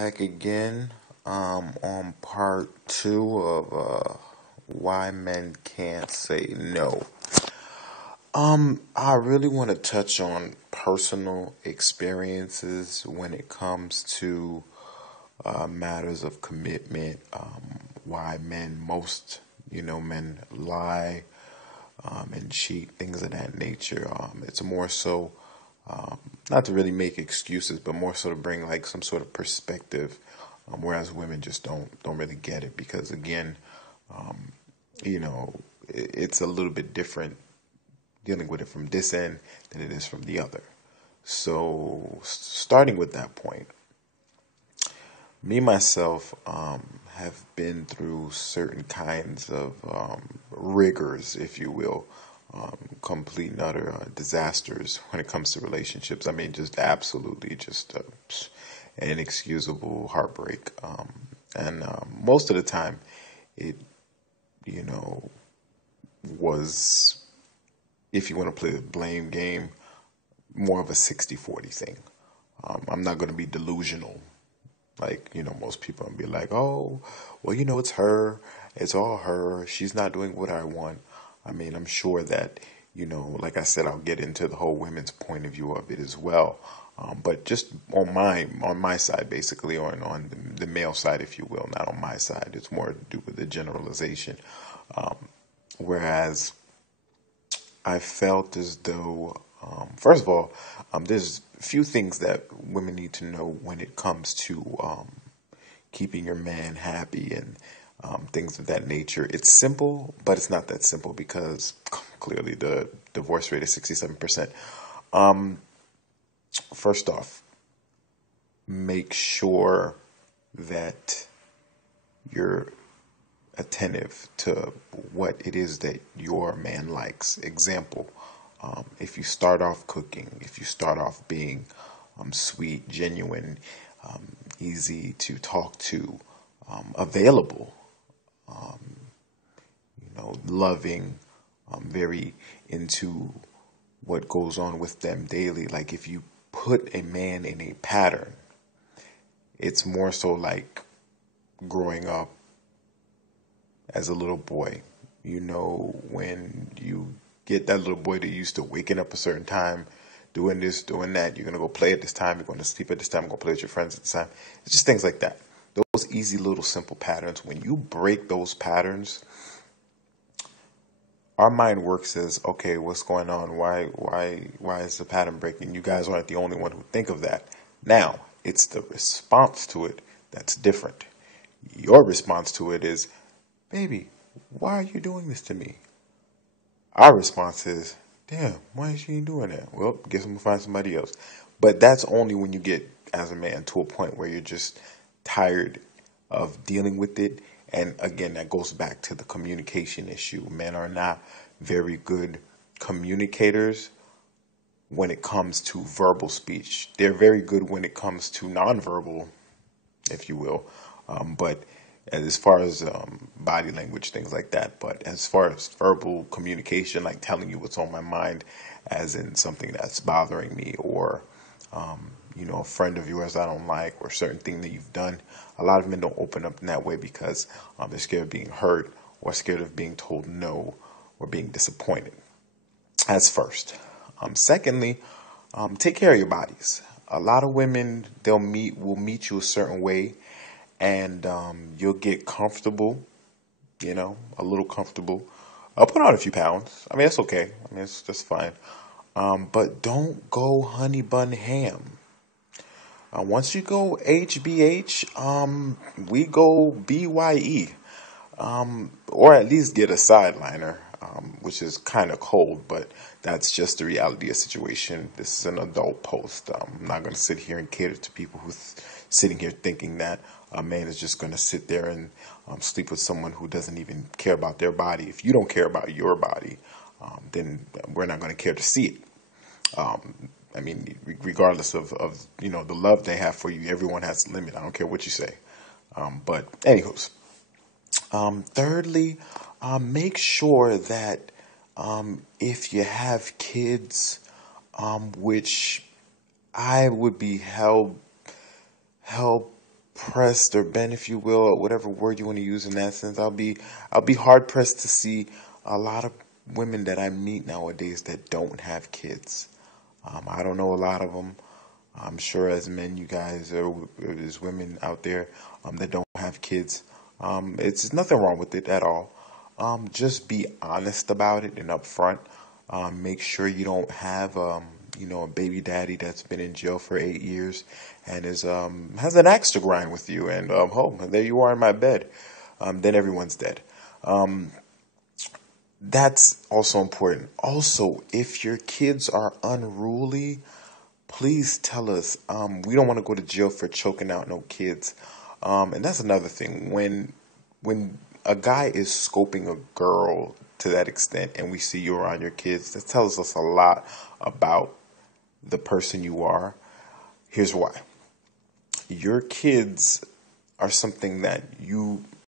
Back again on part two of why men can't say no. I really want to touch on personal experiences when it comes to matters of commitment. Why men lie and cheat, things of that nature. It's more so not to really make excuses, but more so to bring like some sort of perspective. Whereas women just don't really get it because again, you know, it's a little bit different dealing with it from this end than it is from the other. So starting with that point, me myself have been through certain kinds of rigors, if you will, complete and utter disasters when it comes to relationships. I mean, just absolutely just inexcusable heartbreak. And most of the time, it, you know, was, if you want to play the blame game, more of a 60-40 thing. I'm not going to be delusional. Like, most people and be like, oh, well, it's her. It's all her. She's not doing what I want. I mean, I'm sure that, like I said, I'll get into the whole women's point of view of it as well. But just on my side, basically, or on the male side, if you will, not on my side. It's more to do with the generalization. Whereas I felt as though, first of all, there's a few things that women need to know when it comes to keeping your man happy and things of that nature. It's simple, but it's not that simple because clearly the divorce rate is 67%. First off, make sure that you're attentive to what it is that your man likes. Example, if you start off cooking, if you start off being sweet, genuine, easy to talk to, available, loving, very into what goes on with them daily. Like if you put a man in a pattern, it's more so like growing up as a little boy. When you get that little boy that used to waking up a certain time, doing this, doing that, you're going to go play at this time, you're going to sleep at this time, you're going to play with your friends at this time. It's just things like that. Those easy little simple patterns. When you break those patterns, our mind works as, okay, what's going on? Why is the pattern breaking? You guys aren't the only one who think of that. Now, it's the response to it that's different. Your response to it is, baby, why are you doing this to me? Our response is, damn, why is she doing that? Well, guess I'm gonna find somebody else. But that's only when you get, as a man, to a point where you're just tired of dealing with it. And again, that goes back to the communication issue. Men are not very good communicators when it comes to verbal speech. They're very good when it comes to nonverbal, if you will. But as far as body language, things like that. But as far as verbal communication, like telling you what's on my mind, as in something that's bothering me, or a friend of yours I don't like, or certain thing that you've done, a lot of men don't open up in that way because they're scared of being hurt or scared of being told no or being disappointed. That's first. Secondly, take care of your bodies. A lot of women will meet you a certain way, and you'll get comfortable, a little comfortable. I'll put on a few pounds. I mean, that's okay. I mean, it's just fine. But don't go honey bun ham. Once you go HBH, we go BYE, or at least get a sideliner, which is kind of cold, but that's just the reality of the situation. This is an adult post. I'm not going to sit here and cater to people who's sitting here thinking that a man is just going to sit there and sleep with someone who doesn't even care about their body. If you don't care about your body, then we're not going to care to see it. I mean, regardless of the love they have for you, everyone has a limit. I don't care what you say. But anywho's, thirdly, make sure that if you have kids, which I would be hell pressed or bent, if you will, or whatever word you want to use in that sense. I'll be hard pressed to see a lot of women that I meet nowadays that don't have kids. I don't know a lot of them. I'm sure as men, you guys, there's women out there that don't have kids. It's nothing wrong with it at all. Just be honest about it and upfront. Make sure you don't have, a baby daddy that's been in jail for 8 years and is has an axe to grind with you. And oh, there you are in my bed. Then everyone's dead. That's also important. Also, if your kids are unruly, please tell us. We don't want to go to jail for choking out no kids. And that's another thing. When a guy is scoping a girl to that extent, and we see you around your kids, that tells us a lot about the person you are. Here's why. Your kids are something that you